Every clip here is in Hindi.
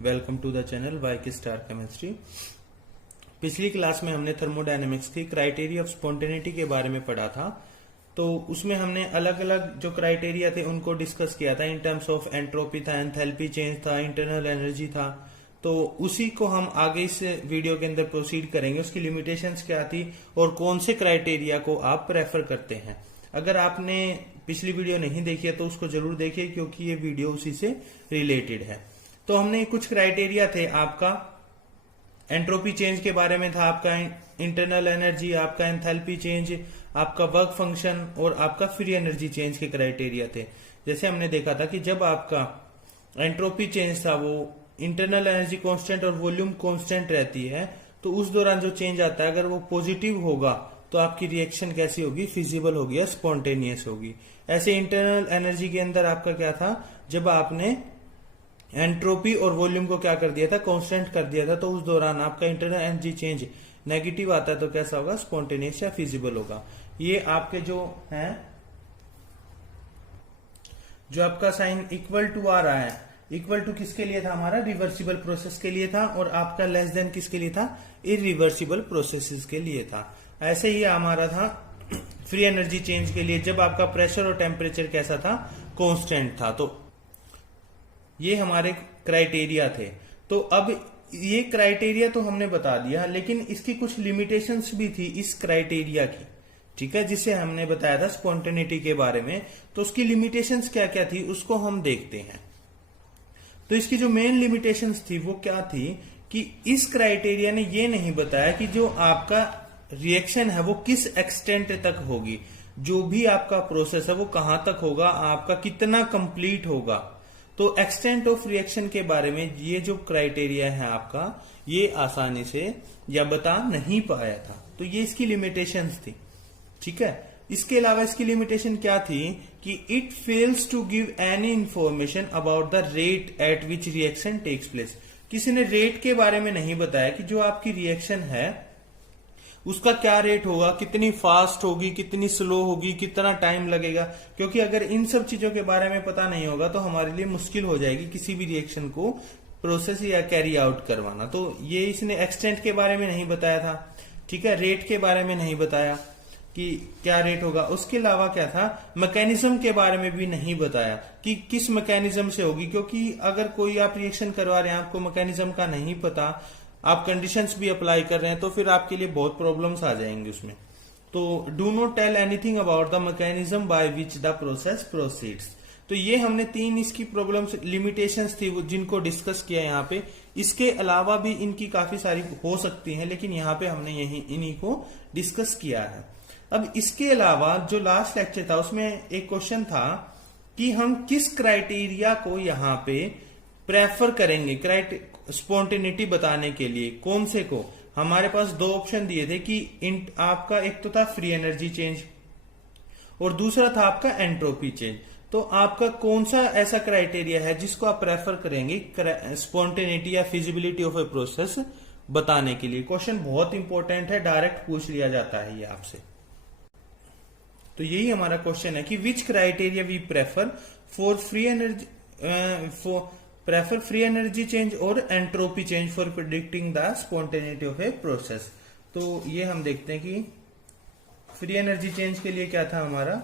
Welcome to the channel YK Star Chemistry. पिछली क्लास में हमने थर्मोडायनेमिक्स की क्राइटेरिया ऑफ स्पॉन्टेनिटी के बारे में पढ़ा था। तो उसमें हमने अलग अलग जो क्राइटेरिया थे उनको डिस्कस किया था। इन टर्म्स ऑफ एंट्रोपी था, एंथैल्पी चेंज था, इंटरनल एनर्जी था। तो उसी को हम आगे इस वीडियो के अंदर प्रोसीड करेंगे। उसकी लिमिटेशंस क्या थी और कौन से क्राइटेरिया को आप प्रेफर करते हैं। अगर आपने पिछली वीडियो नहीं देखी है तो उसको जरूर देखिए, क्योंकि ये वीडियो उसी से रिलेटेड है। तो हमने कुछ क्राइटेरिया थे, आपका एंट्रोपी चेंज के बारे में था, आपका इंटरनल एनर्जी, आपका एंथैल्पी चेंज, आपका वर्क फंक्शन और आपका फ्री एनर्जी चेंज के क्राइटेरिया थे। जैसे हमने देखा था कि जब आपका एंट्रोपी चेंज था वो इंटरनल एनर्जी कांस्टेंट और वॉल्यूम कांस्टेंट रहती है, तो उस दौरान जो चेंज आता है अगर वो पॉजिटिव होगा तो आपकी रिएक्शन कैसी होगी, फिजिबल होगी या स्पॉन्टेनियस होगी। ऐसे इंटरनल एनर्जी के अंदर आपका क्या था, जब आपने एंट्रोपी और वॉल्यूम को क्या कर दिया था, कांस्टेंट कर दिया था, तो उस दौरान आपका इंटरनल एनर्जी चेंज नेगेटिव आता है तो कैसा होगा, स्पॉन्टेनियस या फिजिबल होगा। ये आपके जो है, जो आपका साइन इक्वल टू आ रहा है, इक्वल टू किसके लिए था, हमारा रिवर्सिबल प्रोसेस के लिए था, और आपका लेस देन किसके लिए था, इरिवर्सिबल प्रोसेसेस के लिए था। ऐसे ही हमारा था फ्री एनर्जी चेंज के लिए, जब आपका प्रेशर और टेम्परेचर कैसा था, कांस्टेंट था। तो ये हमारे क्राइटेरिया थे। तो अब ये क्राइटेरिया तो हमने बता दिया, लेकिन इसकी कुछ लिमिटेशंस भी थी इस क्राइटेरिया की, ठीक है, जिसे हमने बताया था स्पॉन्टेनिटी के बारे में। तो उसकी लिमिटेशंस क्या क्या थी उसको हम देखते हैं। तो इसकी जो मेन लिमिटेशंस थी वो क्या थी कि इस क्राइटेरिया ने ये नहीं बताया कि जो आपका रिएक्शन है वो किस एक्सटेंट तक होगी, जो भी आपका प्रोसेस है वो कहां तक होगा, आपका कितना कंप्लीट होगा। तो एक्सटेंट ऑफ रिएक्शन के बारे में ये जो क्राइटेरिया है आपका, ये आसानी से या बता नहीं पाया था। तो ये इसकी लिमिटेशंस थी, ठीक है। इसके अलावा इसकी लिमिटेशन क्या थी कि it fails to give any information about the rate at which reaction takes place. किसी ने रेट के बारे में नहीं बताया कि जो आपकी रिएक्शन है उसका क्या रेट होगा, कितनी फास्ट होगी, कितनी स्लो होगी, कितना टाइम लगेगा। क्योंकि अगर इन सब चीजों के बारे में पता नहीं होगा तो हमारे लिए मुश्किल हो जाएगी किसी भी रिएक्शन को प्रोसेस या कैरी आउट करवाना। तो ये इसने एक्सटेंट के बारे में नहीं बताया था, ठीक है, रेट के बारे में नहीं बताया कि क्या रेट होगा। उसके अलावा क्या था, मैकेनिज्म के बारे में भी नहीं बताया कि किस मैकेनिज्म से होगी, क्योंकि अगर कोई आप रिएक्शन करवा रहे हैं, आपको मैकेनिज्म का नहीं पता, आप कंडीशंस भी अप्लाई कर रहे हैं, तो फिर आपके लिए बहुत प्रॉब्लम्स आ जाएंगे उसमें। तो do not tell anything about the mechanism by which the process proceeds. तो ये हमने तीन इसकी प्रॉब्लम्स, लिमिटेशंस थी जिनको डिस्कस किया यहाँ पे। इसके अलावा भी इनकी काफी सारी हो सकती हैं, लेकिन यहाँ पे हमने यही इन्हीं को डिस्कस किया है। अब इसके अलावा जो लास्ट लेक्चर था उसमें एक क्वेश्चन था कि हम किस क्राइटेरिया को यहाँ पे प्रेफर करेंगे स्पॉन्टेनिटी बताने के लिए, कौन से को। हमारे पास दो ऑप्शन दिए थे कि आपका एक तो था फ्री एनर्जी चेंज और दूसरा था आपका एंट्रोपी चेंज। तो आपका कौन सा ऐसा क्राइटेरिया है जिसको आप प्रेफर करेंगे स्पॉन्टेनिटी या फिजिबिलिटी ऑफ ए प्रोसेस बताने के लिए। क्वेश्चन बहुत इंपॉर्टेंट है, डायरेक्ट पूछ लिया जाता है ये आपसे। तो यही हमारा क्वेश्चन है कि which criteria we prefer for free energy change और entropy change for predicting the spontaneity of a process. तो ये हम देखते हैं कि फ्री एनर्जी चेंज के लिए क्या था हमारा,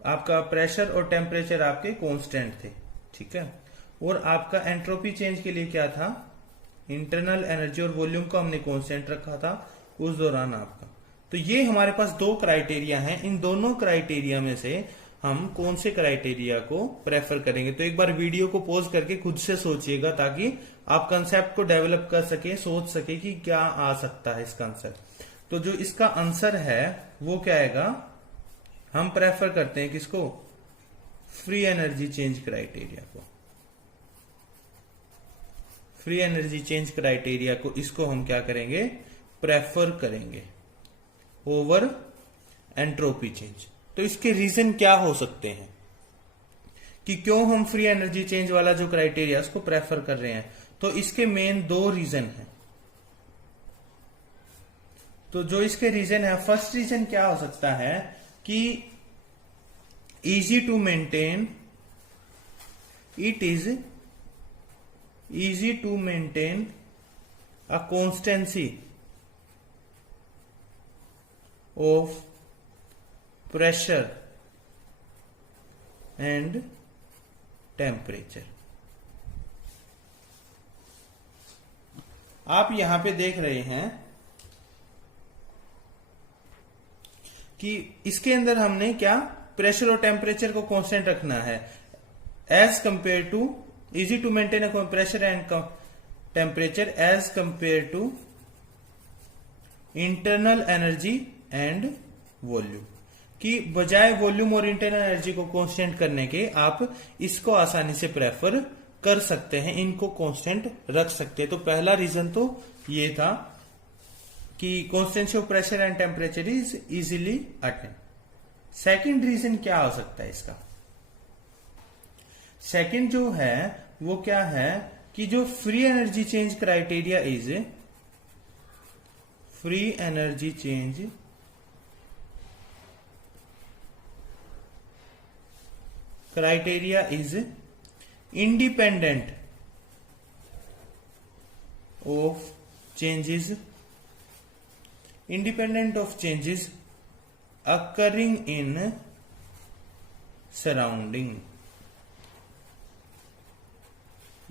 आपका प्रेशर और टेम्परेचर आपके कांस्टेंट थे, ठीक है। और आपका एंट्रोपी चेंज के लिए क्या था, इंटरनल एनर्जी और वॉल्यूम को हमने कांस्टेंट रखा था उस दौरान आपका। तो ये हमारे पास दो क्राइटेरिया हैं। इन दोनों क्राइटेरिया में से हम कौन से क्राइटेरिया को प्रेफर करेंगे। तो एक बार वीडियो को पॉज करके खुद से सोचिएगा, ताकि आप कंसेप्ट को डेवलप कर सके, सोच सके कि क्या आ सकता है इसका आंसर। तो जो इसका आंसर है वो क्या आएगा, हम प्रेफर करते हैं किसको, फ्री एनर्जी चेंज क्राइटेरिया को। फ्री एनर्जी चेंज क्राइटेरिया को, इसको हम क्या करेंगे, प्रेफर करेंगे ओवर एंट्रोपी चेंज। तो इसके रीजन क्या हो सकते हैं कि क्यों हम फ्री एनर्जी चेंज वाला जो क्राइटेरिया उसको प्रेफर कर रहे हैं। तो इसके मेन दो रीजन हैं। तो जो इसके रीजन है, फर्स्ट रीजन क्या हो सकता है कि easy to maintain, it is easy to maintain a constancy of pressure and temperature। आप यहां पे देख रहे हैं कि इसके अंदर हमने क्या प्रेशर और टेम्परेचर को कांस्टेंट रखना है as compare to easy to maintain a pressure and temperature as compare to internal energy and volume, कि बजाय वॉल्यूम और इंटरनल एनर्जी को कांस्टेंट करने के आप इसको आसानी से प्रेफर कर सकते हैं, इनको कांस्टेंट रख सकते हैं। तो पहला रीजन तो ये था कि constancy of pressure and temperature is easily attend. Second reason क्या हो सकता है इसका? सेकंड जो है वो क्या है कि जो free energy change criteria is free energy change criteria is independent of changes occurring in surrounding।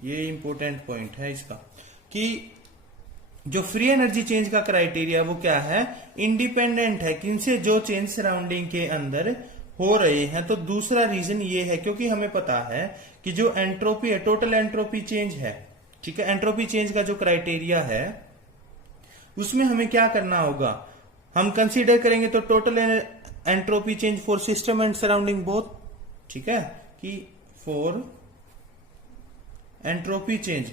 ये इंपॉर्टेंट पॉइंट है इसका कि जो फ्री एनर्जी चेंज का क्राइटेरिया वो क्या है, इंडिपेंडेंट है किनसे, जो चेंज सराउंडिंग के अंदर हो रहे हैं। तो दूसरा रीजन ये है क्योंकि हमें पता है कि जो एंट्रोपी है टोटल एंट्रोपी चेंज है, ठीक है, एंट्रोपी चेंज का जो क्राइटेरिया है उसमें हमें क्या करना होगा, हम कंसीडर करेंगे तो total entropy change for system and surrounding both, ठीक है, कि for entropy change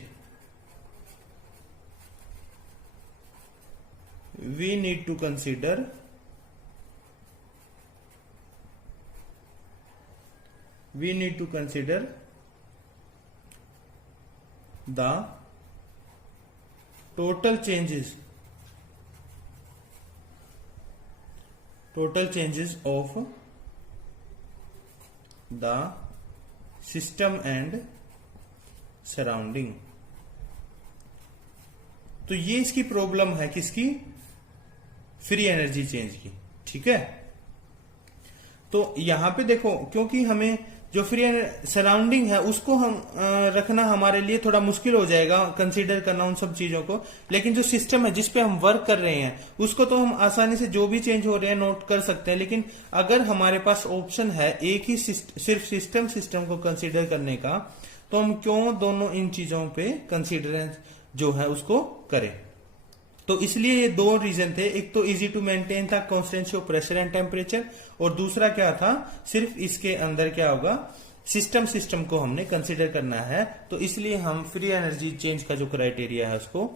we need to consider the total changes of the system and surrounding। तो ये इसकी प्रॉब्लम है किसकी, फ्री एनर्जी चेंज की, ठीक है। तो यहां पे देखो क्योंकि हमें जो फ्री सराउंडिंग है उसको हम रखना हमारे लिए थोड़ा मुश्किल हो जाएगा कंसीडर करना उन सब चीजों को, लेकिन जो सिस्टम है जिसपे हम वर्क कर रहे हैं उसको तो हम आसानी से जो भी चेंज हो रहे हैं नोट कर सकते हैं। लेकिन अगर हमारे पास ऑप्शन है एक ही सिर्फ सिस्टम को कंसीडर करने का, तो हम क्यों दोनों इन चीजों पे कंसीडरेंस जो है उसको करें। तो इसलिए ये दो रीजन थे, एक तो इजी टू मेंटेन था constancy of pressure and temperature, और दूसरा क्या था, सिर्फ इसके अंदर क्या होगा, सिस्टम को हमने कंसीडर करना है। तो इसलिए हम फ्री एनर्जी चेंज का जो क्राइटेरिया है उसको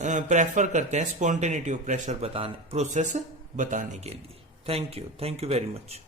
प्रेफर करते हैं स्पॉन्टेनिटी ऑफ प्रेशर प्रोसेस बताने के लिए। Thank you very much.